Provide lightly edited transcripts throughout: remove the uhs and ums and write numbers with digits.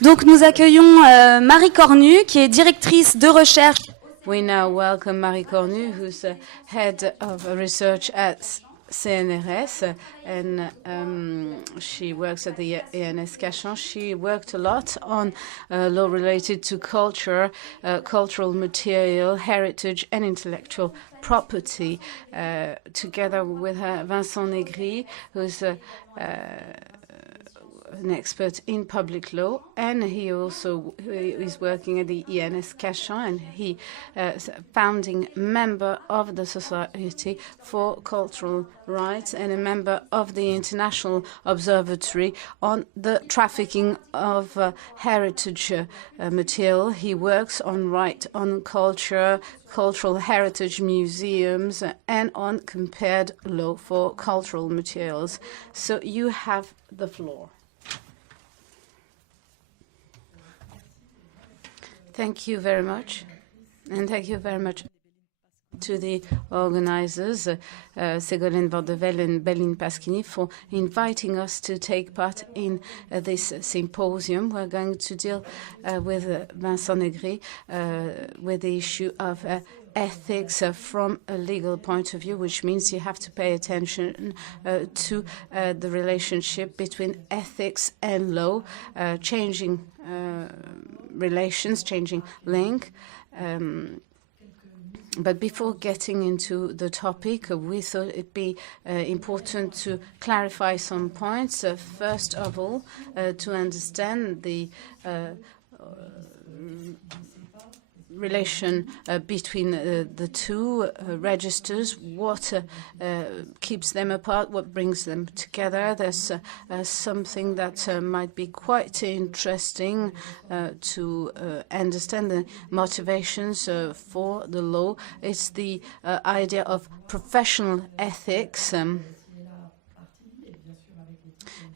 Donc nous accueillons Marie Cornu, qui est directrice de recherche. We now welcome Marie Cornu, who's head of research at CNRS, and she works at the ENS Cachan. She worked a lot on law related to culture, cultural material, heritage, and intellectual property, together with her Vincent Négri, who's an expert in public law, and he also is working at the ENS Cachan, and he is a founding member of the Society for Cultural Rights and a member of the International Observatory on the trafficking of heritage material. He works on right on culture, cultural heritage museums, and on compared law for cultural materials. So you have the floor. Thank you very much, and thank you very much to the organizers, Ségolène Vandevel and Béline Pasquini, for inviting us to take part in this symposium. We're going to deal with Vincent Négri with the issue of ethics from a legal point of view, which means you have to pay attention to the relationship between ethics and law, changing relations, changing link. But before getting into the topic, we thought it'd be important to clarify some points. First of all, to understand the relation between the two registers, what keeps them apart, what brings them together. There's something that might be quite interesting to understand the motivations for the law. It's the idea of professional ethics.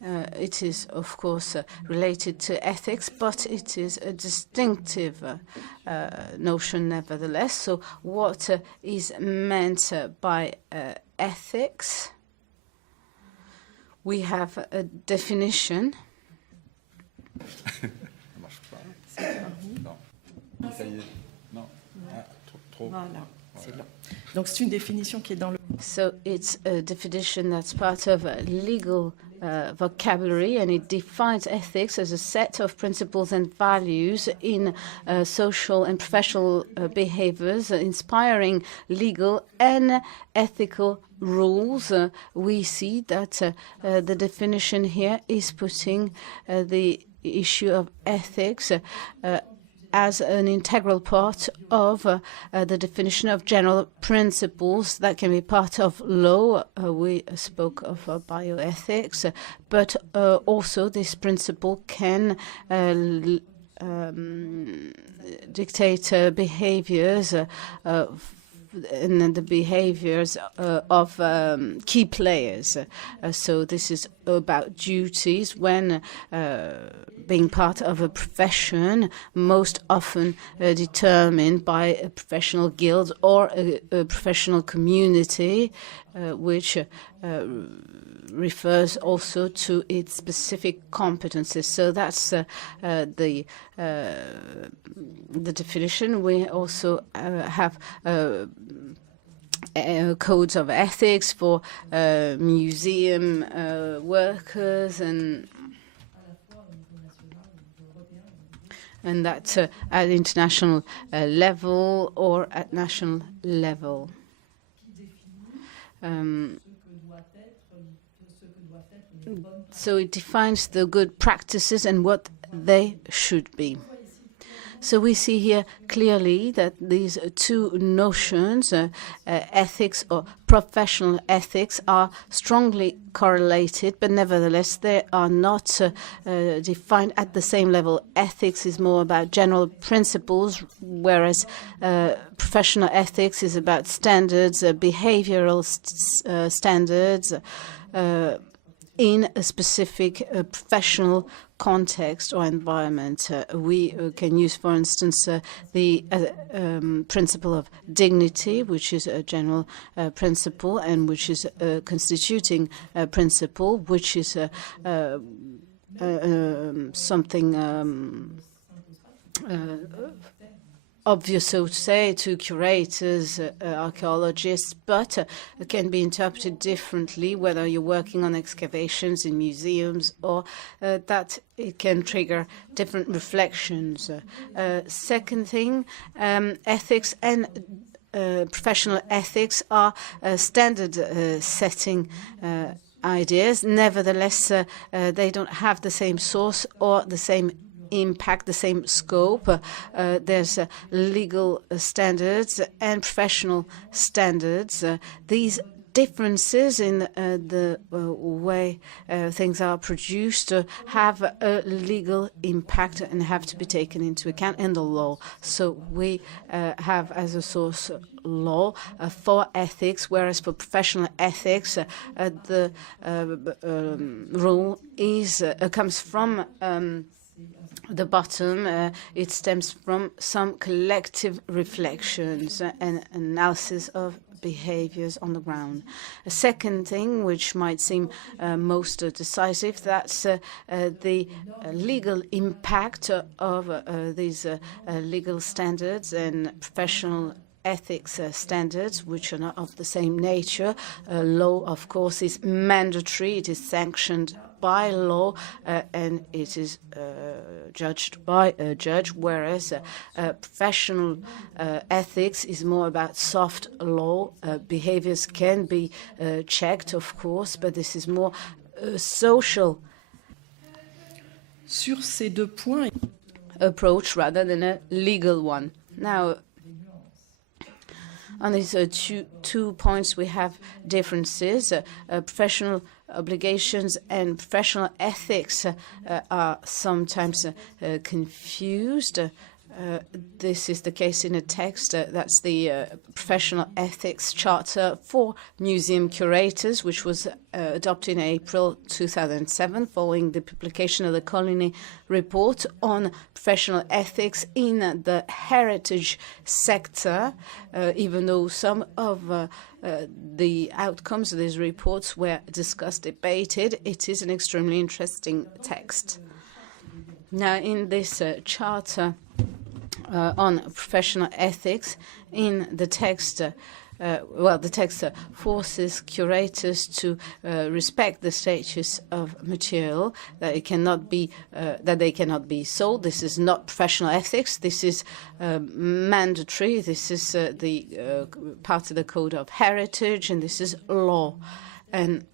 It is, of course, related to ethics, but it is a distinctive notion nevertheless. So what is meant by ethics? We have a definition. Donc c'est une définition qui est dans le. So it's a definition that's part of legal vocabulary, and it defines ethics as a set of principles and values in social and professional behaviors, inspiring legal and ethical rules. We see that the definition here is putting the issue of ethics as an integral part of the definition of general principles that can be part of law. We spoke of bioethics, but also this principle can dictate behaviors and the behaviors of key players. So this is about duties when being part of a profession, most often determined by a professional guild or a professional community, which refers also to its specific competences. So that's the definition. We also have codes of ethics for museum workers, and that's at international level or at national level. So it defines the good practices and what they should be. So we see here clearly that these two notions, ethics or professional ethics, are strongly correlated, but nevertheless they are not defined at the same level. Ethics is more about general principles, whereas professional ethics is about standards, behavioral standards, in a specific professional context or environment. We can use, for instance, the principle of dignity, which is a general principle and which is a constituting principle, which is something obvious, so to say, to curators, archaeologists, but it can be interpreted differently, whether you're working on excavations in museums or that it can trigger different reflections. Second thing, ethics and professional ethics are standard setting ideas. Nevertheless, they don't have the same source or the same impact, the same scope. There's legal standards and professional standards. These differences in the way things are produced have a legal impact and have to be taken into account in the law. So we have as a source law for ethics, whereas for professional ethics the rule is comes from the bottom. It stems from some collective reflections and analysis of behaviors on the ground. A second thing, which might seem most decisive, that's the legal impact of these legal standards and professional ethics standards, which are not of the same nature. Law, of course, is mandatory. It is sanctioned by law and it is judged by a judge, whereas professional ethics is more about soft law. Behaviors can be checked, of course, but this is more social Sur ces deux points, approach rather than a legal one. Now, on these two points, we have differences. Professional obligations and professional ethics are sometimes confused. This is the case in a text. That's the Professional Ethics Charter for Museum Curators, which was adopted in April 2007, following the publication of the Cornu report on professional ethics in the heritage sector. Even though some of the outcomes of these reports were discussed, debated, it is an extremely interesting text. Now, in this charter on professional ethics, in the text, the text forces curators to respect the status of material, that it cannot be that they cannot be sold. This is not professional ethics. This is mandatory. This is the part of the Code of Heritage, and this is law. And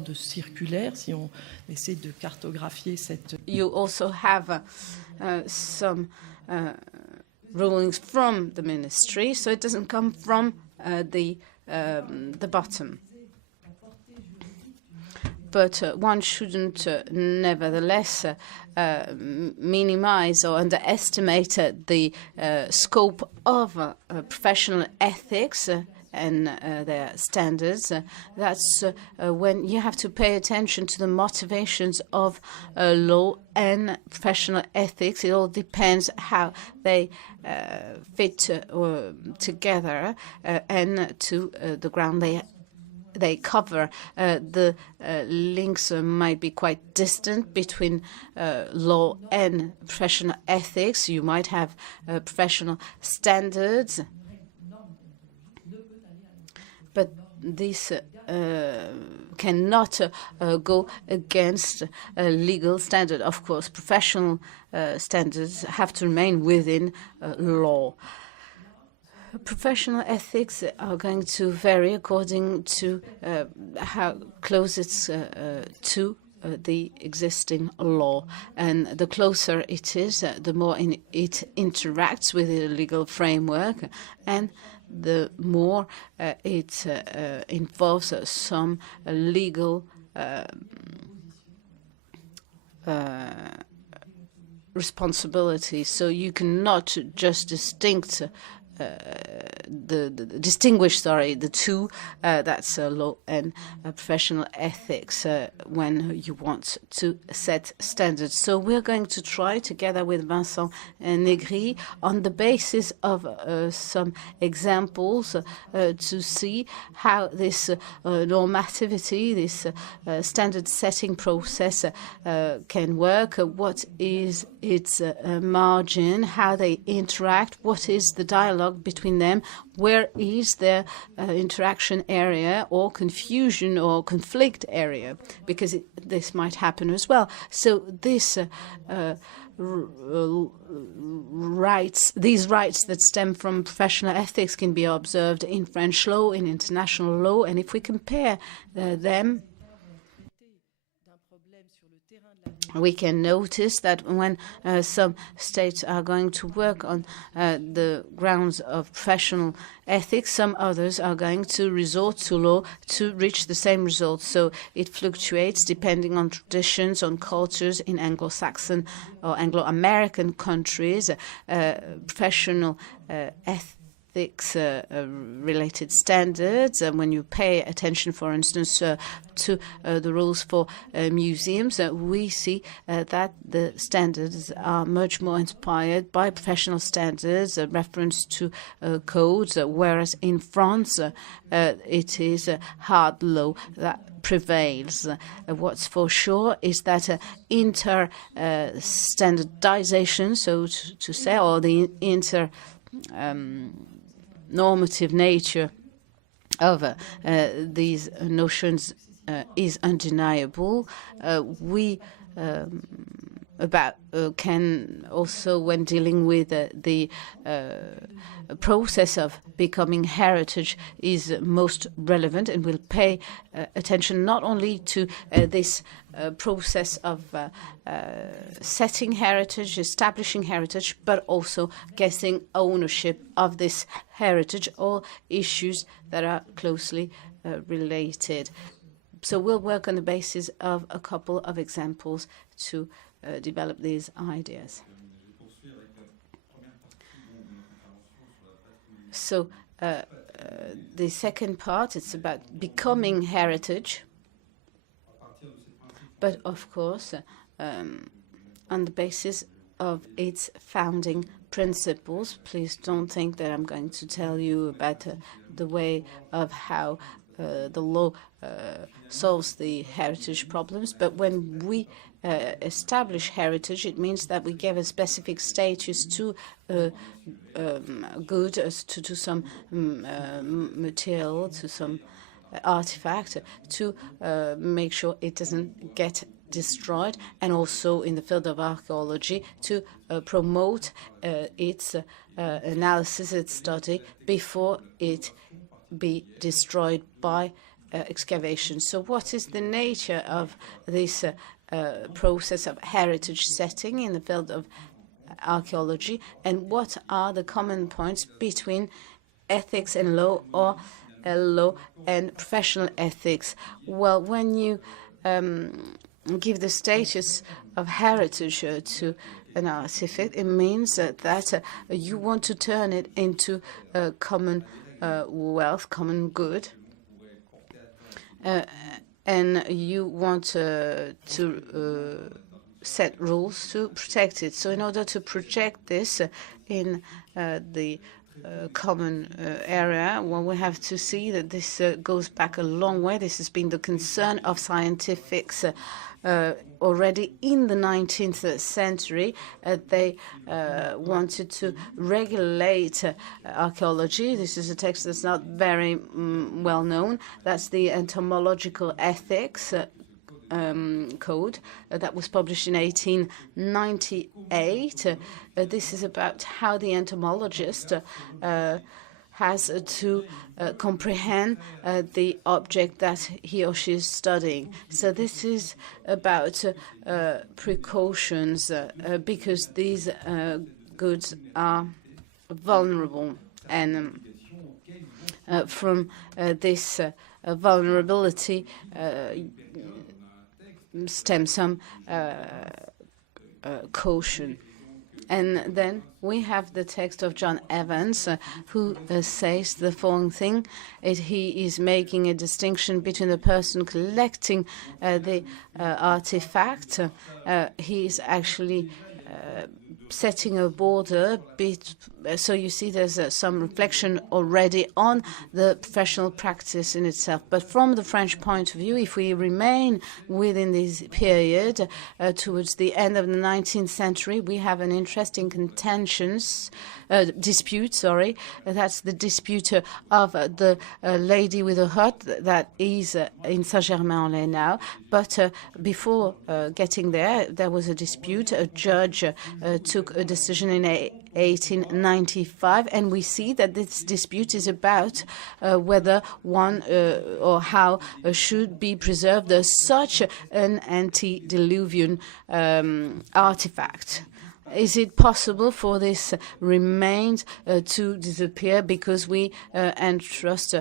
de circulaire, si on essaie de cartographier cette... You also have some rulings from the ministry, so it doesn't come from the bottom. But one shouldn't nevertheless minimize or underestimate the scope of professional ethics and their standards. That's when you have to pay attention to the motivations of law and professional ethics. It all depends how they fit together and to the ground they cover. The links might be quite distant between law and professional ethics. You might have professional standards, but this cannot go against a legal standard. Of course, professional standards have to remain within law. Professional ethics are going to vary according to how close it's to the existing law. And the closer it is, the more it interacts with the legal framework, and the more it involves some legal responsibility. So you cannot just distinct distinguish, the two, that's law and professional ethics, when you want to set standards. So we're going to try, together with Vincent and Négri, on the basis of some examples, to see how this normativity, this standard setting process can work, what is its margin, how they interact, what is the dialogue between them, where is their interaction area or confusion or conflict area, because this might happen as well. So this these rights that stem from professional ethics can be observed in French law, in international law, and if we compare them, we can notice that when some states are going to work on the grounds of professional ethics, some others are going to resort to law to reach the same results. So it fluctuates depending on traditions, on cultures. In Anglo-Saxon or Anglo-American countries, professional ethics related standards. When you pay attention, for instance, to the rules for museums, we see that the standards are much more inspired by professional standards, a reference to codes, whereas in France it is hard law that prevails. What's for sure is that standardization, so to say, or the normative nature of these notions is undeniable. We can also, when dealing with the process of becoming heritage, is most relevant, and we'll pay attention not only to this process of setting heritage, establishing heritage, but also getting ownership of this heritage, all issues that are closely related. So we'll work on the basis of a couple of examples to develop these ideas. So the second part, it's about becoming heritage, but of course on the basis of its founding principles. Please don't think that I'm going to tell you about the way of how the law solves the heritage problems, but when we establish heritage, it means that we give a specific status to good, to some material, to some artifact, to make sure it doesn't get destroyed, and also in the field of archaeology to promote its analysis, its study, before it be destroyed by excavation. So what is the nature of this process of heritage setting in the field of archaeology, and what are the common points between ethics and law, or law and professional ethics? Well, when you give the status of heritage to an artifact, it means that you want to turn it into common wealth, common good, and you want to set rules to protect it. So in order to project this in the common area, well, we have to see that this goes back a long way. This has been the concern of scientifics already in the 19th century. They wanted to regulate archaeology. This is a text that's not very well known. That's the entomological ethics code that was published in 1898. This is about how the entomologist has to comprehend the object that he or she is studying. So this is about precautions, because these goods are vulnerable, and from this vulnerability stems some caution. And then we have the text of John Evans, who says the following thing. He is making a distinction between the person collecting the artifact. He is actually setting a border. So you see there's some reflection already on the professional practice in itself. But from the French point of view, if we remain within this period, towards the end of the 19th century, we have an interesting dispute. That's the dispute of the lady with a hut that is in Saint-Germain-en-Laye now. But before getting there was a dispute. A judge took a decision in 1895, and we see that this dispute is about whether one or how should be preserved such an antediluvian artifact. Is it possible for this remains to disappear because we entrust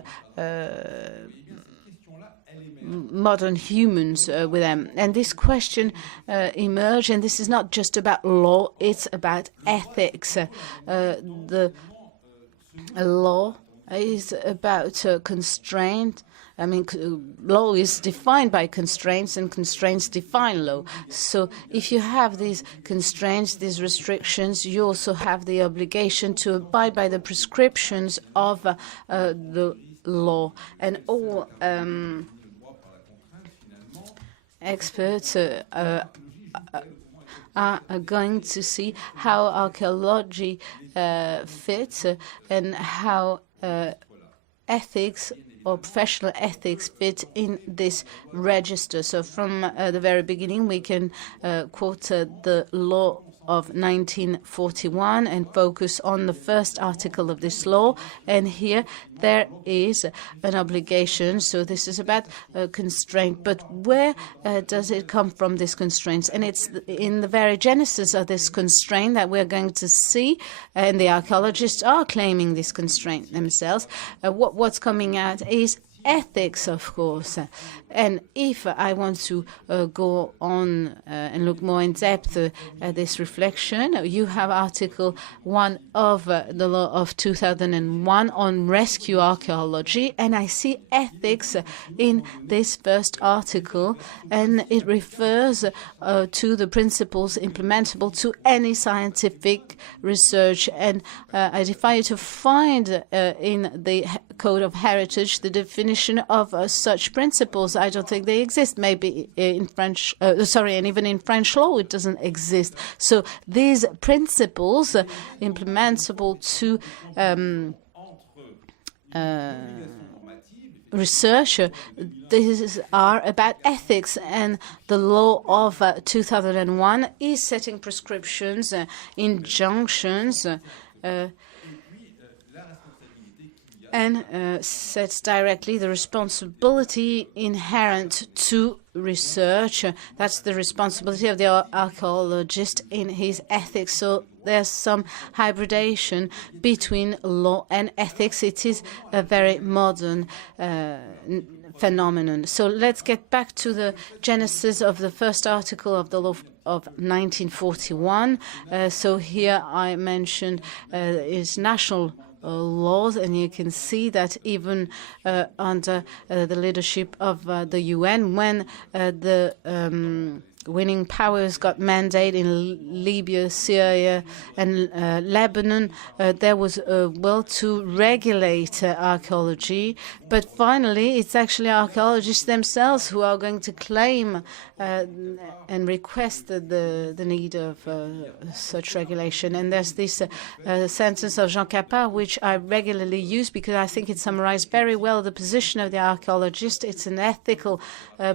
modern humans with them? And this question emerged, and this is not just about law, it's about ethics. The law is about constraint. I mean, law is defined by constraints, and constraints define law. So if you have these constraints, these restrictions, you also have the obligation to abide by the prescriptions of the law. And all experts are going to see how archaeology fits and how ethics or professional ethics fit in this register. So from the very beginning, we can quote the law of 1941 and focus on the first article of this law. And here there is an obligation. So this is about constraint. But where does it come from, this constraint? And it's in the very genesis of this constraint that we're going to see. And the archaeologists are claiming this constraint themselves. What's coming out is ethics, of course. And if I want to go on and look more in depth at this reflection, you have Article 1 of the law of 2001 on rescue archaeology, and I see ethics in this first article, and it refers to the principles implementable to any scientific research. And I defy you to find in the Code of Heritage the definition of such principles. I don't think they exist. Maybe in French, and even in French law, it doesn't exist. So these principles implementable to research, these are about ethics, and the law of 2001 is setting prescriptions, injunctions, and sets directly the responsibility inherent to research. That's the responsibility of the archaeologist in his ethics. So there's some hybridation between law and ethics. It is a very modern phenomenon. So let's get back to the genesis of the first article of the law of 1941. So here I mentioned is national laws, and you can see that even under the leadership of the UN, when the winning powers got mandate in Libya, Syria, and Lebanon, there was a will to regulate archaeology. But finally, it's actually archaeologists themselves who are going to claim and request the need of such regulation. And there's this sentence of Jean Capart, which I regularly use because I think it summarized very well the position of the archaeologist. It's an ethical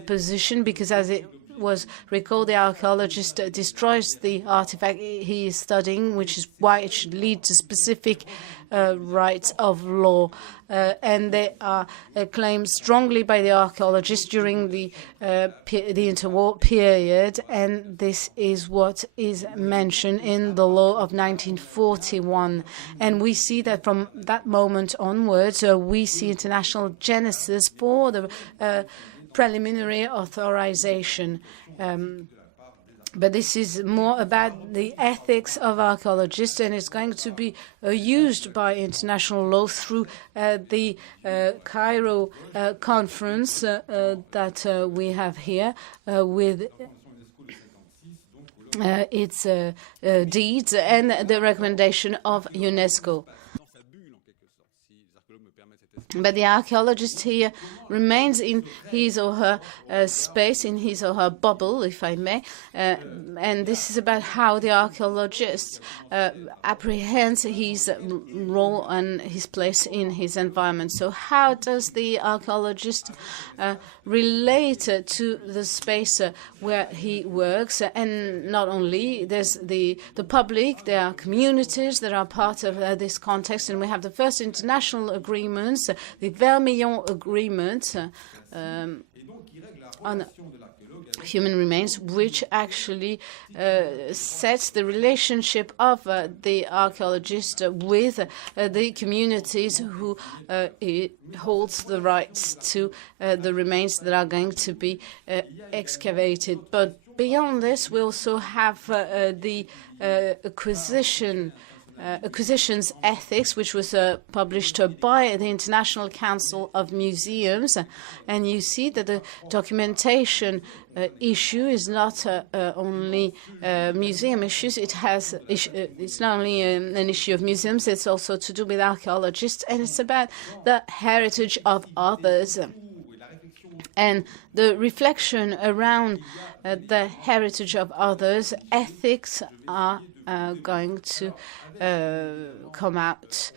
position because, as it was recalled, the archaeologist destroys the artifact he is studying, which is why it should lead to specific rights of law. And they are claimed strongly by the archaeologists during the interwar period, and this is what is mentioned in the law of 1941. And we see that from that moment onwards, we see international genesis for the preliminary authorization. But this is more about the ethics of archaeologists, and it's going to be used by international law through the Cairo conference that we have here with its deeds and the recommendation of UNESCO. But the archaeologist here remains in his or her space, in his or her bubble, if I may. And this is about how the archaeologist apprehends his role and his place in his environment. So how does the archaeologist relate to the space where he works? And not only, there's the public, there are communities that are part of this context. And we have the first international agreements, the Vermillon Agreement on human remains, which actually sets the relationship of the archaeologist with the communities who holds the rights to the remains that are going to be excavated. But beyond this, we also have the acquisitions ethics, which was published by the International Council of Museums. And you see that the documentation issue is not only museum issues. It's not only an issue of museums, it's also to do with archaeologists, and it's about the heritage of others. And the reflection around the heritage of others, ethics are going to come out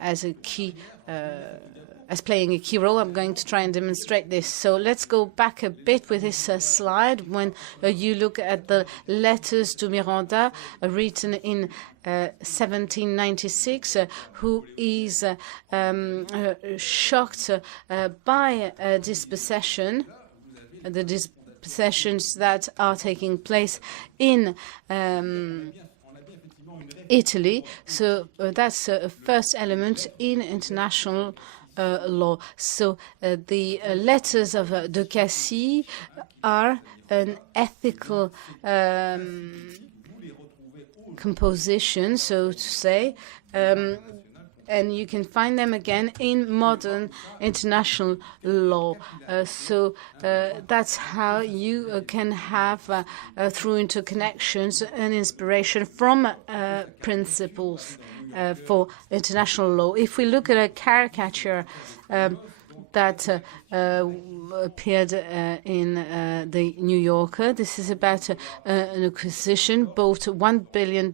as a key, as playing a key role. I'm going to try and demonstrate this. So let's go back a bit with this slide. When you look at the letters to Miranda written in 1796, who is shocked by dispossession, the dispossessions that are taking place in Italy. So that's a first element in international law. So the letters of de Cassis are an ethical composition, so to say, and you can find them again in modern international law. So that's how you can have, through interconnections, an inspiration from principles for international law. If we look at a caricature that appeared in the New Yorker. This is about an acquisition bought $1 billion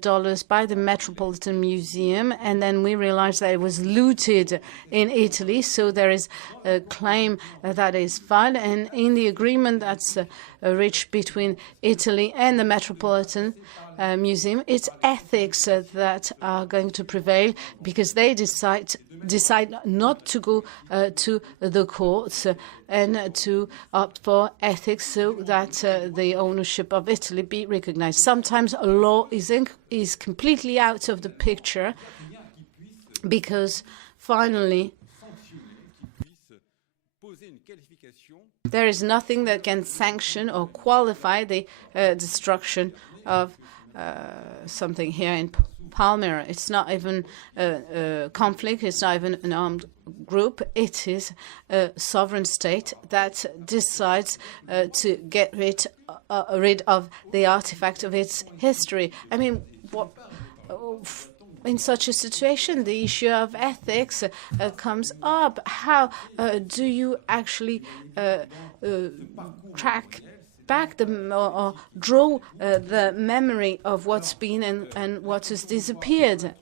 by the Metropolitan Museum, and then we realized that it was looted in Italy. So there is a claim that is filed, and in the agreement that's reached between Italy and the Metropolitan Museum, it's ethics that are going to prevail, because they decide not to go to the courts and to opt for ethics, so that the ownership of Italy be recognized. Sometimes law is completely out of the picture, because finally there is nothing that can sanction or qualify the destruction of something here in Palmyra. It's not even a conflict, it's not even an armed group, it is a sovereign state that decides to get rid of the artifact of its history. I mean, in such a situation, the issue of ethics comes up. How do you actually track back or draw the memory of what's been and what has disappeared?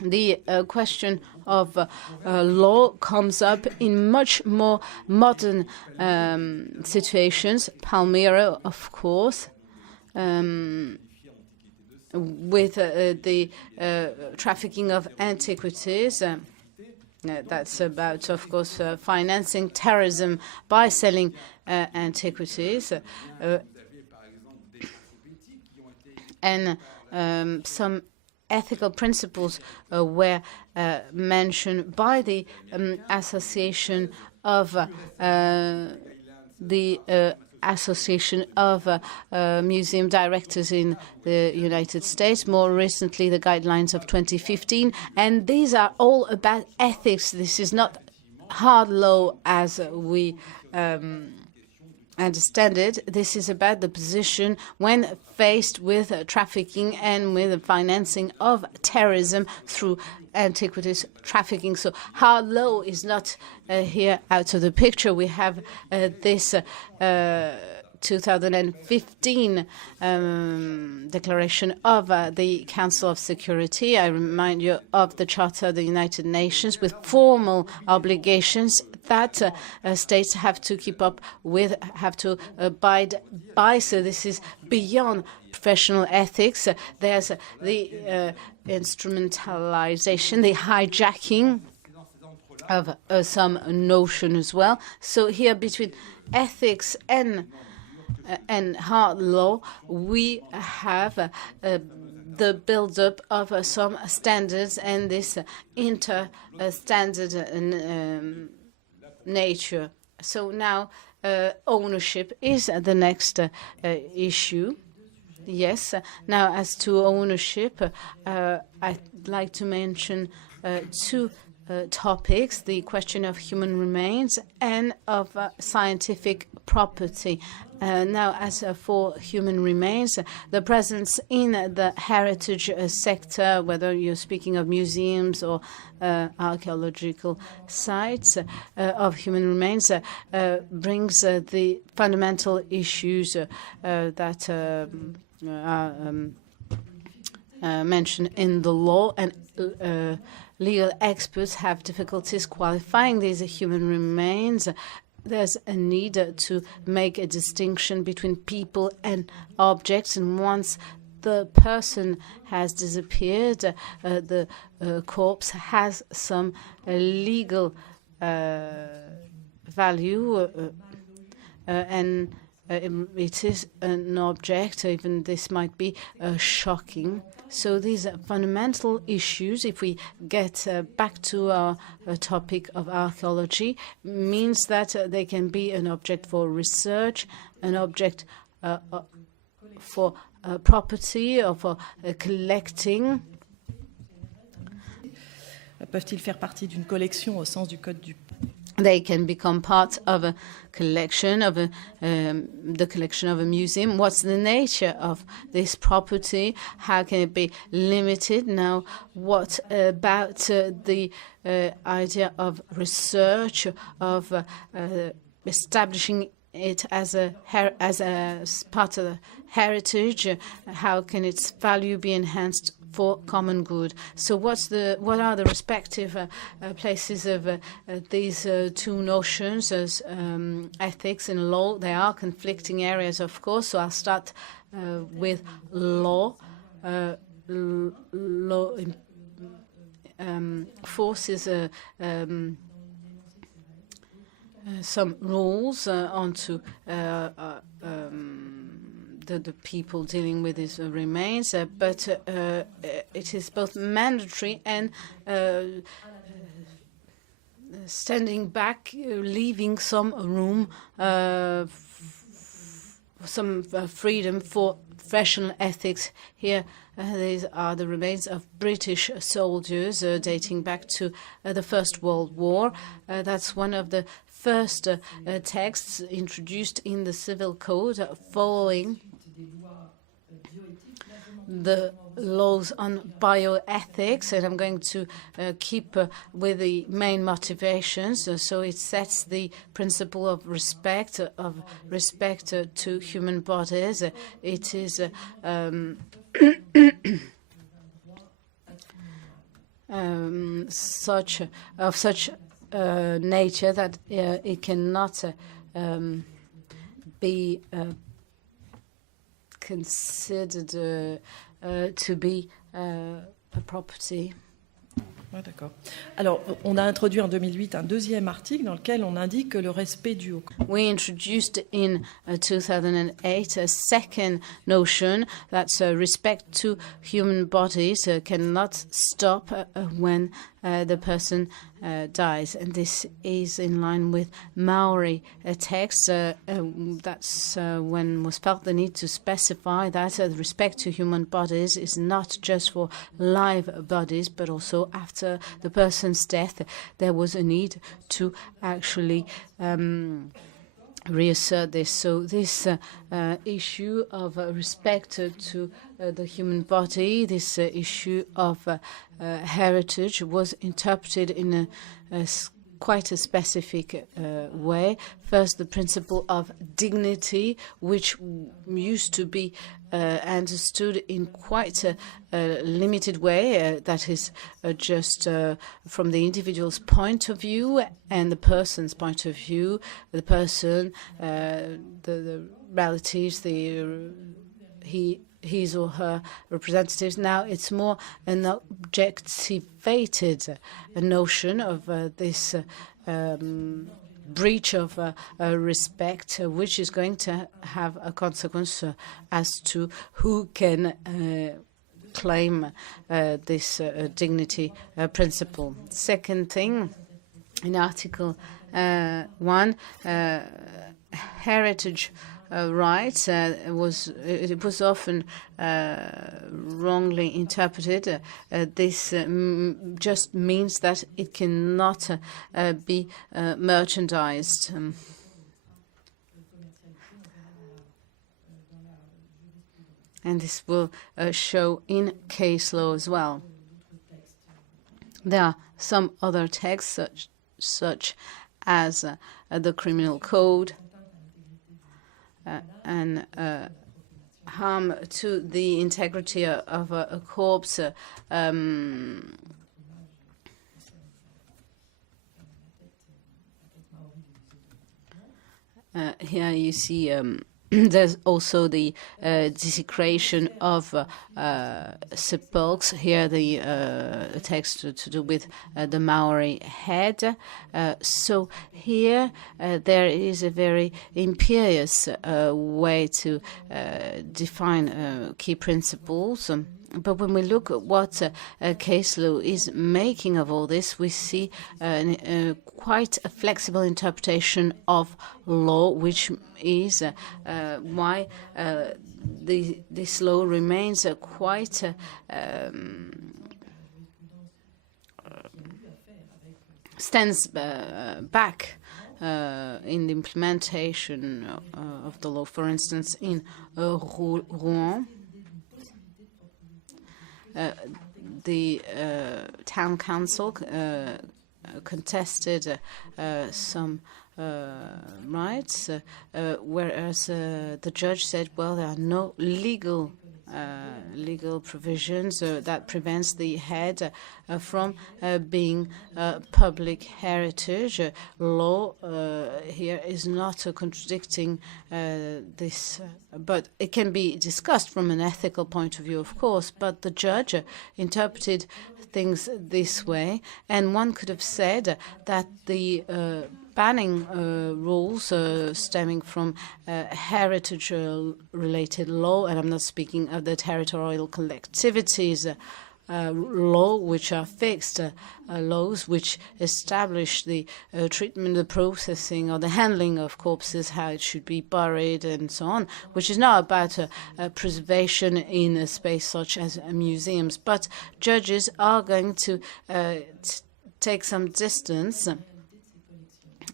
The question of law comes up in much more modern situations. Palmyra, of course, with the trafficking of antiquities. That's about, of course, financing terrorism by selling antiquities. And some ethical principles were mentioned by the Association of the Association of Museum Directors in the United States, more recently the guidelines of 2015, and these are all about ethics. This is not hard law as we understand it. This is about the position when faced with trafficking and with the financing of terrorism through antiquities trafficking. So hard law is not here out of the picture. We have this 2015 declaration of the Council of Security. I remind you of the Charter of the United Nations with formal obligations that states have to keep up with, have to abide by. So this is beyond professional ethics. There's the instrumentalization, the hijacking of some notion as well. So here between ethics and hard law, we have the build-up of some standards and this inter-standard nature. So now ownership is the next issue. Yes. Now, as to ownership, I'd like to mention two topics: the question of human remains and of scientific property. Now, as for human remains, the presence in the heritage sector, whether you're speaking of museums or archaeological sites of human remains, brings the fundamental issues that are mentioned in the law, and legal experts have difficulties qualifying these human remains. There's a need to make a distinction between people and objects, and once the person has disappeared, the corpse has some legal value, and it is an object. Even this might be shocking. So these are fundamental issues, if we get back to our topic of archaeology, means that they can be an object for research, an object for property or for collecting. Peuvent-ils faire partie d'une collection au sens du Code du... They can become part of a collection, of the collection of a museum. What's the nature of this property? How can it be limited? Now, what about the idea of research, of establishing it as a part of the heritage? How can its value be enhanced for common good? So what are the respective places of these two notions as ethics and law? They are conflicting areas, of course. So I'll start with law. Law forces some rules onto the people dealing with these remains, but it is both mandatory and standing back, leaving some room, some freedom for professional ethics. Here, these are the remains of British soldiers dating back to the First World War. That's one of the first texts introduced in the Civil Code following the laws on bioethics, and I'm going to keep with the main motivations. So it sets the principle of respect to human bodies. It is such nature that it cannot be considered to be a property. Ouais, d'accord. Alors, on a introduit en 2008 un deuxième article dans lequel on indique que le respect dû au... We introduced in 2008 a second notion that's respect to human bodies cannot stop when the person dies, and this is in line with Maori texts. That's when was felt the need to specify that respect to human bodies is not just for live bodies, but also after the person's death. There was a need to actually reassert this. So this issue of respect to the human body, this issue of heritage was interpreted in quite a specific way. First, the principle of dignity, which used to be understood in quite a limited way, that is just from the individual's point of view and the person's point of view, the person, the relatives, his or her representatives. Now it's more an objectivated notion of this breach of respect, which is going to have a consequence as to who can claim this dignity principle. Second thing, in Article 1, heritage rights it was often wrongly interpreted. This just means that it cannot be merchandised. And this will show in case law as well. There are some other texts such as the Criminal Code, and harm to the integrity of a corpse. Here you see there's also the desecration of sepulchres. Here the text to do with the Maori head. So here there is a very imperious way to define key principles. But when we look at what case law is making of all this, we see quite a flexible interpretation of law, which is why this law remains quite stands back in the implementation of the law. For instance, in Rouen, the town council contested some rights, whereas the judge said, well, there are no legal provisions that prevents the head from being public heritage. Law here is not contradicting this, but it can be discussed from an ethical point of view, of course. But the judge interpreted things this way, and one could have said that the banning rules stemming from heritage-related law, and I'm not speaking of the territorial collectivities law, which are fixed laws which establish the treatment, the processing, or the handling of corpses, how it should be buried, and so on, which is not about preservation in a space such as museums. But judges are going to take some distance,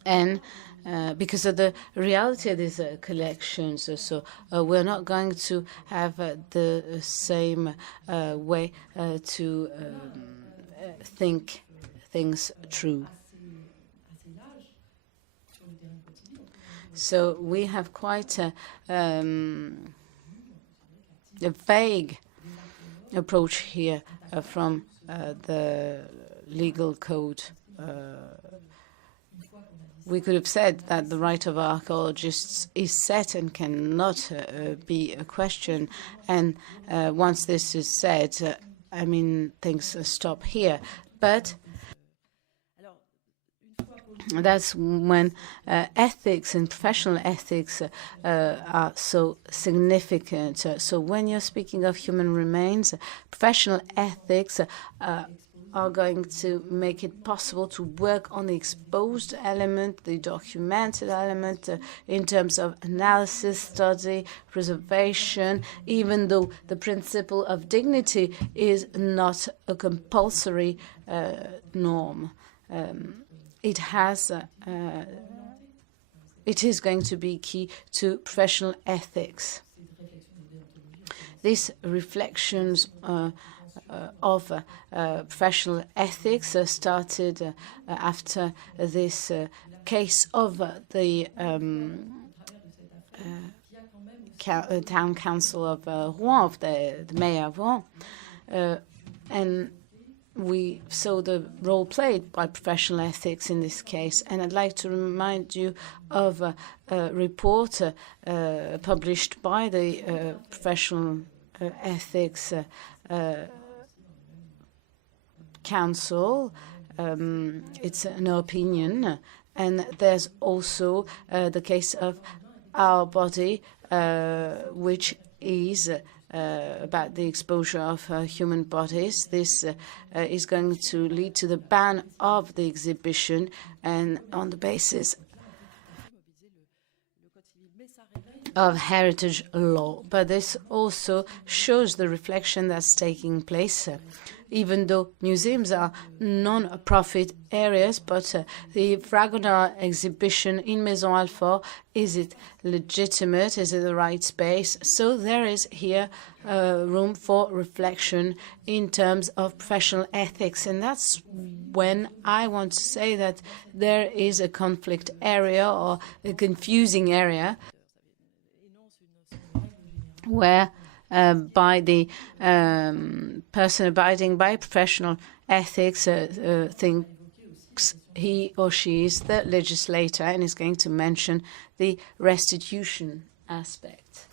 and because of the reality of these collections, so we're not going to have the same way to think things through. So we have quite a vague approach here from the legal code. We could have said that the right of archaeologists is set and cannot be a question. And once this is said, I mean, things stop here. But that's when ethics and professional ethics are so significant. So when you're speaking of human remains, professional ethics are going to make it possible to work on the exposed element, the documented element, in terms of analysis, study, preservation, even though the principle of dignity is not a compulsory norm. It is going to be key to professional ethics. These reflections of professional ethics started after this case of the town council of Rouen, of the mayor of Rouen, and we saw the role played by professional ethics in this case. And I'd like to remind you of a report published by the Professional Ethics Council. It's an opinion. And there's also the case of our body, which is about the exposure of human bodies. This is going to lead to the ban of the exhibition, and on the basis of heritage law. But this also shows the reflection that's taking place, even though museums are non-profit areas, but the Fragonard exhibition in Maison Alfort, is it legitimate? Is it the right space? So there is here room for reflection in terms of professional ethics. And that's when I want to say that there is a conflict area or a confusing area where by the person abiding by professional ethics thinks he or she is the legislator and is going to mention the restitution aspect.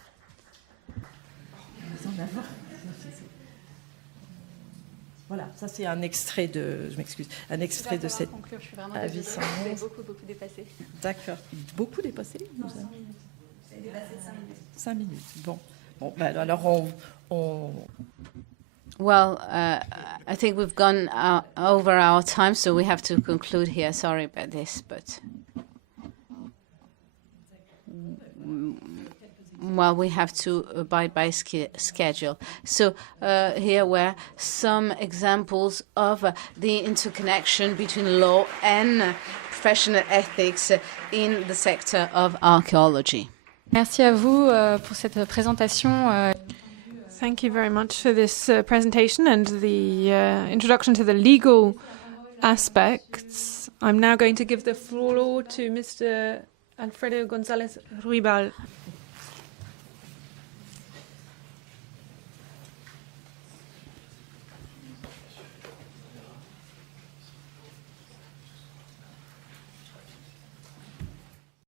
Voilà, ça c'est un extrait de, je m'excuse, un extrait de cette avis 111. Beaucoup dépassé. D'accord, beaucoup dépassé. Non, 5 minutes. C'est dépassé 5 minutes. 5 minutes, bon. Bon, ben alors Well, I think we've gone over our time, so we have to conclude here. Sorry about this, but well, we have to abide by schedule. So here were some examples of the interconnection between law and professional ethics in the sector of archaeology. Merci à vous pour cette présentation. Thank you very much for this presentation and the introduction to the legal aspects. I'm now going to give the floor to Mr. Alfredo González Ruibal.